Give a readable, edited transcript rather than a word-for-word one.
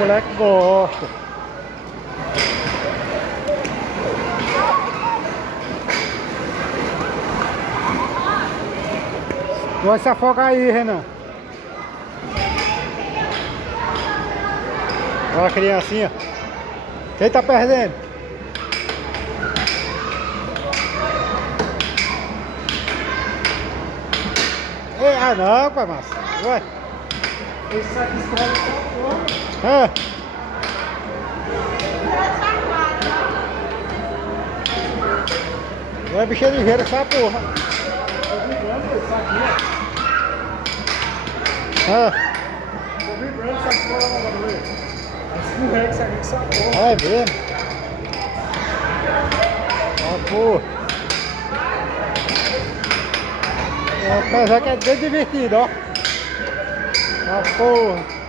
moleque gosta. Vai se afogar aí, Renan. Olha a criancinha. Quem tá perdendo? Ah não, pai massa. Ué. Esse aqui escreve só porra. Ah. É bicho ligeiro essa porra. Tô vibrando isso aqui, Ah. ó. Tô vibrando essa porra, mano. Escorrega isso aqui com essa porra. É mesmo? Ah, porra. Apesar que é bem divertido, ó. Ah, porra.